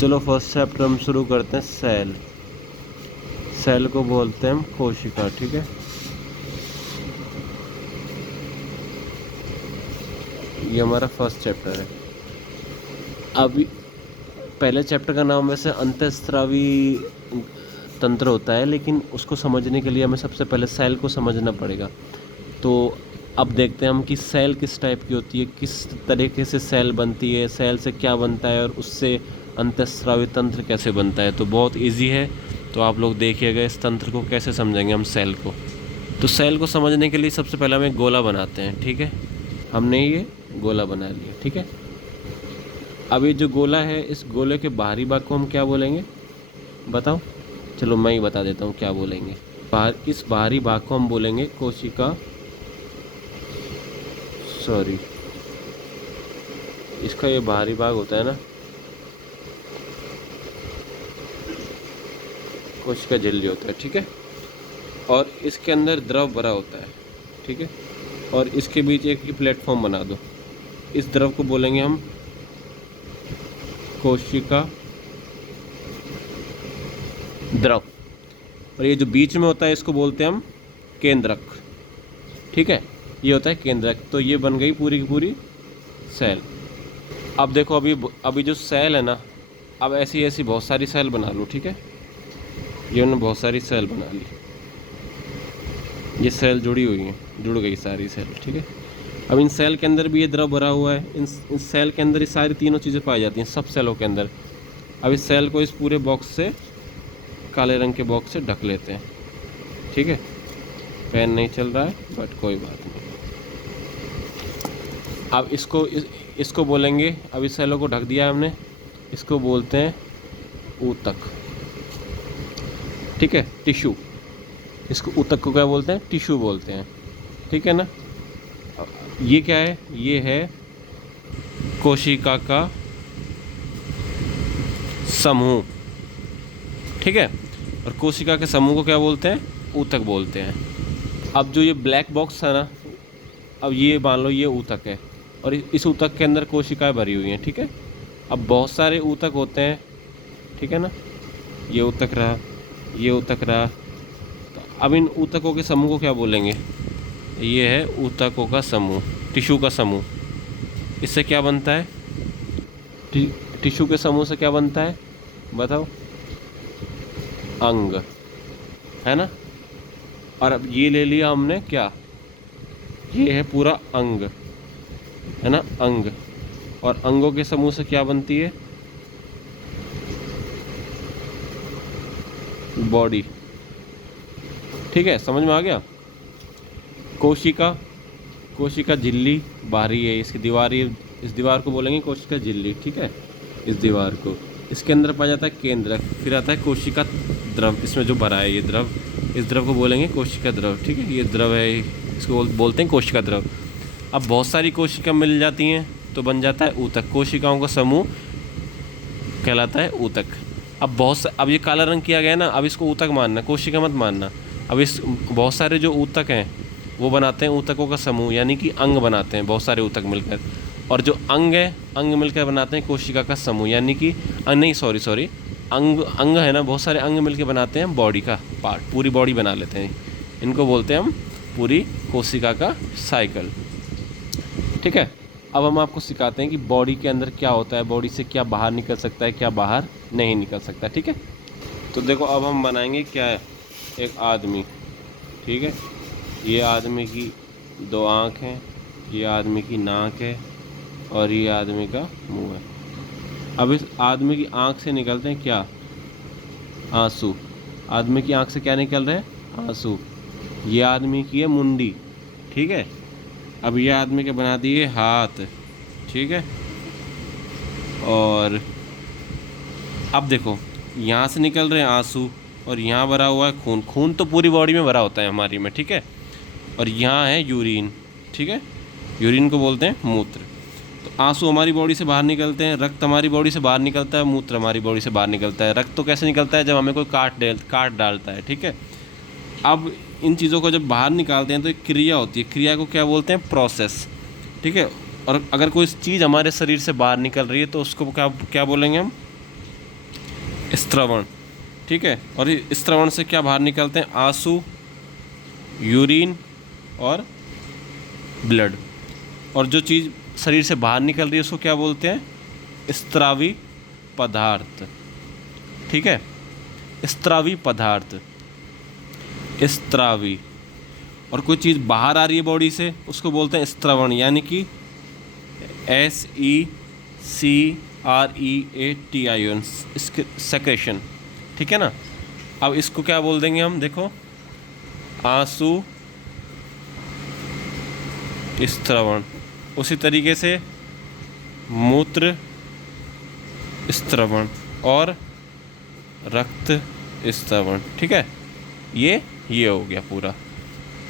चलो first chapter हम शुरू करते हैं। सेल। सेल को बोलते हैं हम कोशिका। ठीक है, ये हमारा फर्स्ट चैप्टर है। अभी पहले चैप्टर का नाम वैसे अंतःस्रावी तंत्र होता है, लेकिन उसको समझने के लिए हमें सबसे पहले सेल को समझना पड़ेगा। तो अब देखते हैं हम कि सेल किस टाइप की होती है, किस तरीके से सेल बनती है, सेल से क्या बनता है और उससे अंतःस्रावी तंत्र कैसे बनता है। तो बहुत इजी है, तो आप लोग देखिएगा इस तंत्र को कैसे समझेंगे हम सेल को। तो सेल को समझने के लिए सबसे पहले हम एक गोला बनाते हैं। ठीक है, हमने ये गोला बना लिया। ठीक है, अब ये जो गोला है, इस गोले के बाहरी भाग को हम क्या बोलेंगे बताओ? चलो मैं ही बता देता हूँ क्या बोलेंगे। इस बाहरी भाग को हम बोलेंगे कोशिका। सॉरी, इसका ये बाहरी भाग होता है ना, कोशिका झिल्ली होता है। ठीक है, और इसके अंदर द्रव भरा होता है। ठीक है, और इसके बीच एक प्लेटफॉर्म बना दो। इस द्रव को बोलेंगे हम कोशिका द्रव, और ये जो बीच में होता है इसको बोलते हैं हम केंद्रक। ठीक है, ये होता है केंद्रक। तो ये बन गई पूरी की पूरी सेल। अब देखो, अभी जो सेल है ना, अब ऐसी ऐसी बहुत सारी सेल बना लो। ठीक है, ये उन्होंने बहुत सारी सेल बना ली, ये सेल जुड़ी हुई हैं, जुड़ गई सारी सेल। ठीक है, अब इन सेल के अंदर भी ये द्रव भरा हुआ है। इन सेल के अंदर ये सारी तीनों चीज़ें पाई जाती हैं, सब सेलों के अंदर। अब इस सेल को इस पूरे बॉक्स से, काले रंग के बॉक्स से ढक लेते हैं। ठीक है, पेन नहीं चल रहा है बट कोई बात नहीं। अब इसको बोलेंगे, अब इस सेलों को ढक दिया है हमने, इसको बोलते हैं ऊतक। ठीक है, टिश्यू। इसको ऊतक को क्या बोलते हैं? टिश्यू बोलते हैं। ठीक है ना। ये क्या है? ये है कोशिका का समूह। ठीक है, और कोशिका के समूह को क्या बोलते हैं? ऊतक बोलते हैं। अब जो ये ब्लैक बॉक्स है ना, अब ये मान लो ये ऊतक है, और इस ऊतक के अंदर कोशिकाएं भरी हुई हैं। ठीक है, अब बहुत सारे ऊतक होते हैं। ठीक है ना, ये ऊतक रहा, ये ऊतक रहा। तो अब इन ऊतकों के समूह को क्या बोलेंगे? ये है ऊतकों का समूह, टिश्यू का समूह। इससे क्या बनता है? टिश्यू के समूह से क्या बनता है बताओ? अंग, है ना। और अब ये ले लिया हमने क्या, ये है पूरा अंग, है ना, अंग। और अंगों के समूह से क्या बनती है? बॉडी। ठीक है, समझ में आ गया। कोशिका, कोशिका झिल्ली बाहरी है, इसकी दीवार, इस दीवार को बोलेंगे कोशिका झिल्ली। ठीक है, इस दीवार को, इसके अंदर पाया जाता है केंद्रक। फिर आता है कोशिका द्रव, इसमें जो भरा है ये द्रव, इस द्रव को बोलेंगे कोशिका द्रव। ठीक है, ये द्रव है, इसको बोलते हैं कोशिका द्रव। अब बहुत सारी कोशिका मिल जाती हैं तो बन जाता है ऊतक। कोशिकाओं का समूह कहलाता है ऊतक। अब ये काला रंग किया गया ना, अब इसको ऊतक मानना, कोशिका मत मानना। अब इस बहुत सारे जो ऊतक हैं वो बनाते हैं ऊतकों का समूह, यानी कि अंग बनाते हैं बहुत सारे ऊतक मिलकर। और जो अंग है, अंग मिलकर बनाते हैं कोशिका का समूह, यानी कि नहीं सॉरी अंग है ना, बहुत सारे अंग मिलकर बनाते हैं बॉडी का पार्ट, पूरी बॉडी बना लेते हैं। इनको बोलते हैं हम पूरी कोशिका का साइकिल। ठीक है, अब हम आपको सिखाते हैं कि बॉडी के अंदर क्या होता है, बॉडी से क्या बाहर निकल सकता है, क्या बाहर नहीं निकल सकता। ठीक है, तो देखो अब हम बनाएंगे क्या है, एक आदमी। ठीक है, ये आदमी की दो आँख हैं, ये आदमी की नाक है, और ये आदमी का मुंह है। अब इस आदमी की आँख से निकलते हैं क्या? आंसू। आदमी की आँख से क्या निकल रहे हैं? आंसू। ये आदमी की है मुंडी। ठीक है, अब ये आदमी के बना दिए हाथ। ठीक है, और अब देखो यहाँ से निकल रहे हैं आंसू, और यहाँ भरा हुआ है खून। खून तो पूरी बॉडी में भरा होता है हमारी में। ठीक है, और यहाँ है यूरिन। ठीक है, यूरिन को बोलते हैं मूत्र। तो आंसू हमारी बॉडी से बाहर निकलते हैं, रक्त हमारी बॉडी से बाहर निकलता है, मूत्र हमारी बॉडी से बाहर निकलता है। रक्त तो कैसे निकलता है? जब हमें कोई काट डालता है। ठीक है, अब इन चीज़ों को जब बाहर निकालते हैं तो एक क्रिया होती है, क्रिया को क्या बोलते हैं? प्रोसेस। ठीक है, और अगर कोई चीज़ हमारे शरीर से बाहर निकल रही है तो उसको क्या बोलेंगे हम? स्त्रवण, ठीक है। और इस स्त्रवण से क्या बाहर निकलते हैं? आंसू, यूरिन और ब्लड। और जो चीज़ शरीर से बाहर निकल रही है उसको क्या बोलते हैं? स्त्रावी पदार्थ, ठीक है। स्त्रावी पदार्थ, स्त्रावी। और कोई चीज़ बाहर आ रही है बॉडी से उसको बोलते हैं स्त्रवण, यानी कि SECREATION, सेक्रेशन, ठीक है ना। अब इसको क्या बोल देंगे हम? देखो, आंसू स्त्रवण। उसी तरीके से मूत्र स्त्रवण और रक्त स्त्रवण, ठीक है। ये हो गया पूरा।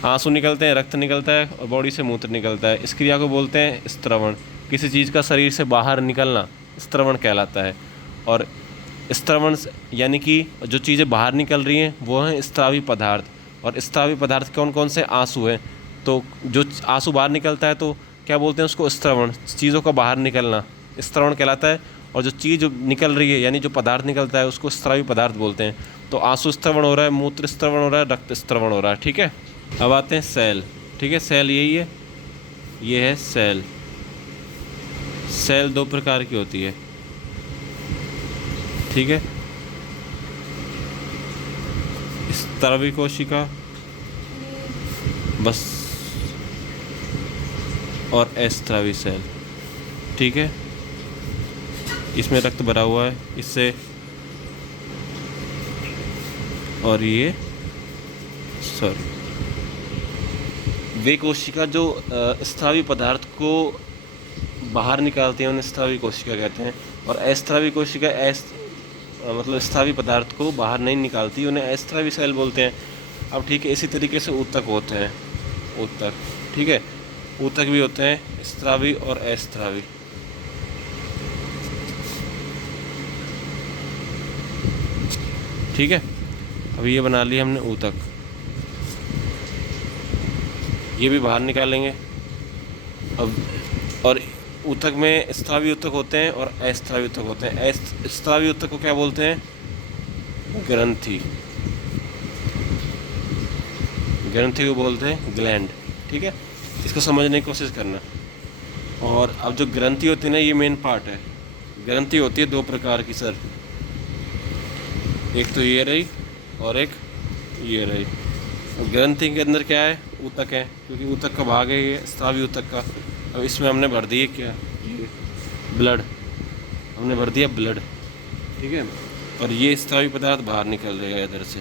आंसू निकलते हैं, रक्त निकलता है और बॉडी से मूत्र निकलता है। इस क्रिया को बोलते हैं स्त्रवण। किसी चीज़ का शरीर से बाहर निकलना स्त्रवण कहलाता है। और स्त्रवण यानी कि जो चीज़ें बाहर निकल रही हैं वो हैं स्त्रावी पदार्थ। और स्त्रावी पदार्थ कौन कौन से? आंसू हैं। तो जो आंसू बाहर निकलता है तो क्या बोलते हैं उसको? स्त्रवण। चीज़ों का बाहर निकलना स्त्रवण कहलाता है। और जो चीज़ निकल रही है यानी जो पदार्थ निकलता है उसको स्त्रावी पदार्थ बोलते हैं। तो आंसू स्त्रवण हो रहा है, मूत्र स्त्रवण हो रहा है, रक्त स्त्रवण हो रहा है, ठीक है। अब आते हैं सेल, ठीक है। सेल यही है, ये है सेल। सेल दो प्रकार की होती है, ठीक है। स्त्रावी कोशिका बस और अस्त्रावी सेल, ठीक है। इसमें रक्त भरा हुआ है इससे, और ये सॉरी वे कोशिका जो स्त्रावी पदार्थ को बाहर निकालते हैं उन्हें स्त्रावी कोशिका कहते हैं। और अस्त्रावी कोशिका मतलब स्त्रावी पदार्थ को बाहर नहीं निकालती, उन्हें अस्त्रावी सेल बोलते हैं। अब ठीक है, इसी तरीके से ऊतक होते हैं, ऊतक, ठीक है। ऊतक भी होते हैं स्त्रावी और अस्त्रावी। ठीक है, अब ये बना लिया हमने ऊतक, ये भी बाहर निकालेंगे अब। और ऊतक में स्त्रावी ऊतक होते हैं और अस्त्रावी ऊतक होते हैं। स्त्रावी ऊतक को क्या बोलते हैं? ग्रंथि। ग्रंथि को बोलते हैं ग्लैंड, ठीक है। इसको समझने की कोशिश करना। और अब जो ग्रंथि होती है ना, ये मेन पार्ट है। ग्रंथि होती है दो प्रकार की सर, एक तो ये रही और एक ये रही। ग्रंथि के अंदर क्या है? ऊतक है, क्योंकि ऊतक का भाग है ये स्त्रावी ऊतक का। अब इसमें हमने भर दिए क्या? ब्लड, हमने भर दिया ब्लड, ठीक है। और ये स्त्रावी पदार्थ बाहर निकल जाएगा इधर से,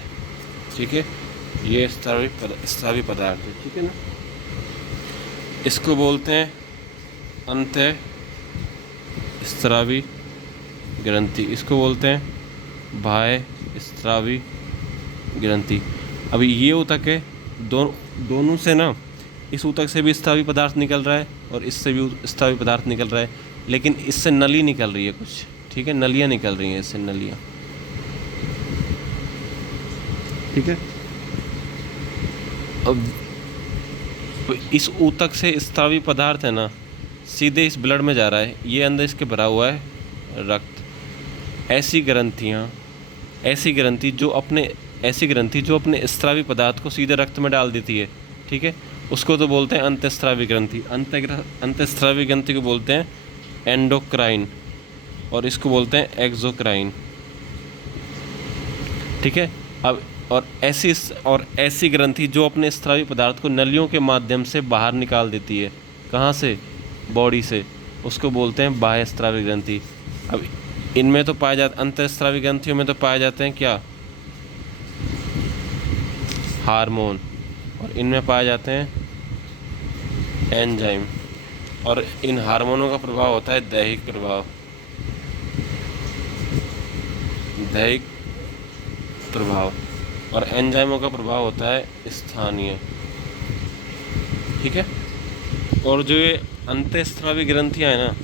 ठीक है। ये स्त्रावी पदार्थ है, ठीक है ना। इसको बोलते हैं अंतः स्त्रावी ग्रंथि, इसको बोलते हैं बाह्य स्त्रावी ग्रंथि। अभी ये ऊतक है, दोनों से ना, इस ऊतक से भी स्त्रावी पदार्थ निकल रहा है और इससे भी स्त्रावी पदार्थ निकल रहा है, लेकिन इससे नली निकल रही है कुछ, ठीक है। नलियाँ निकल रही हैं इससे, नलियाँ, ठीक है। अब इस ऊतक से स्त्रावी पदार्थ है ना सीधे इस ब्लड में जा रहा है, ये अंदर इसके भरा हुआ है रक्त। ऐसी ग्रंथि जो अपने स्त्रावी पदार्थ को सीधे रक्त में डाल देती है, ठीक है, उसको तो बोलते हैं अंतःस्त्रावी ग्रंथि। अंतःस्त्रावी ग्रंथि को बोलते हैं एंडोक्राइन और इसको बोलते हैं एक्सोक्राइन, ठीक है। अब ऐसी ग्रंथि जो अपने स्त्रावी पदार्थ को नलियों के माध्यम से बाहर निकाल देती है, कहाँ से? बॉडी से, उसको बोलते हैं बाह्य स्त्रावी ग्रंथि। अब इनमें तो पाए जाते, अंतःस्त्रावी ग्रंथियों में तो पाए जाते हैं क्या? हार्मोन, और इनमें पाए जाते हैं एंजाइम। और इन हार्मोनों का प्रभाव होता है दैहिक प्रभाव, और एंजाइमों का प्रभाव होता है स्थानीय, ठीक है। और जो ये अंतःस्त्रावी ग्रंथियाँ हैं ना,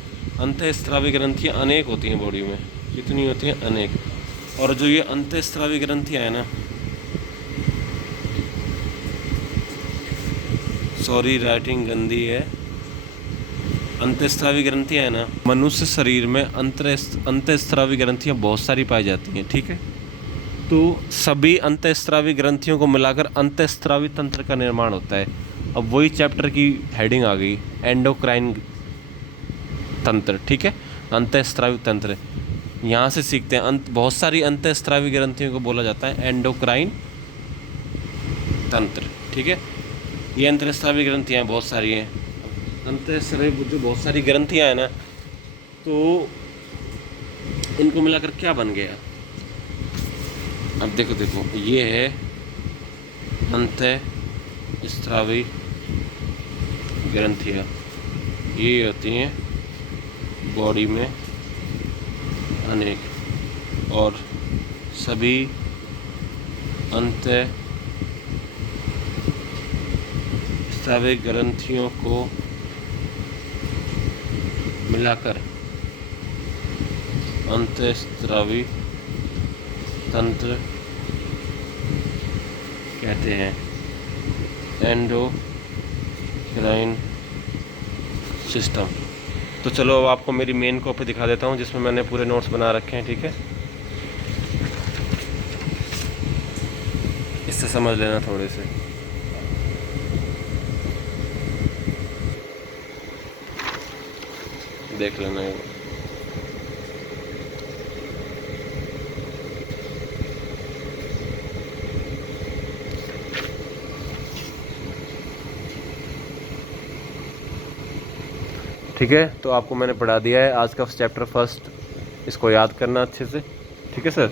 अंतःस्त्रावी ग्रंथियाँ अनेक होती हैं बॉडी में, कितनी होती हैं? अनेक। और जो ये अंतःस्त्रावी ग्रंथियाँ हैं ना, सॉरी राइटिंग गंदी है, अंतःस्रावी ग्रंथियाँ है ना, मनुष्य शरीर में अंतःस्रावी ग्रंथियाँ बहुत सारी पाई जाती हैं, ठीक है। तो सभी अंतःस्रावी ग्रंथियों को मिलाकर अंतःस्रावी तंत्र का निर्माण होता है। अब वही चैप्टर की हेडिंग आ गई, एंडोक्राइन तंत्र, ठीक है, अंतःस्रावी तंत्र। यहाँ से सीखते हैं बहुत सारी अंतःस्रावी ग्रंथियों को बोला जाता है एंडोक्राइन तंत्र, ठीक है। ये अंतःस्रावी ग्रंथियाँ बहुत सारी हैं। अंतःस्रावी जो बहुत सारी ग्रंथियाँ हैं ना, तो इनको मिलाकर क्या बन गया। अब देखो ये है अंतःस्रावी ग्रंथियाँ, ये होती हैं बॉडी में अनेक, और सभी अंतःस्रावी ग्रंथियों को मिलाकर अंतःस्रावी तंत्र कहते हैं, एंडोक्राइन सिस्टम। तो चलो अब आपको मेरी मेन कॉपी दिखा देता हूँ जिसमें मैंने पूरे नोट्स बना रखे हैं, ठीक है। इससे समझ लेना थोड़े से। देख लेना ये। ठीक है, तो आपको मैंने पढ़ा दिया है आज का चैप्टर फर्स्ट, इसको याद करना अच्छे से, ठीक है सर।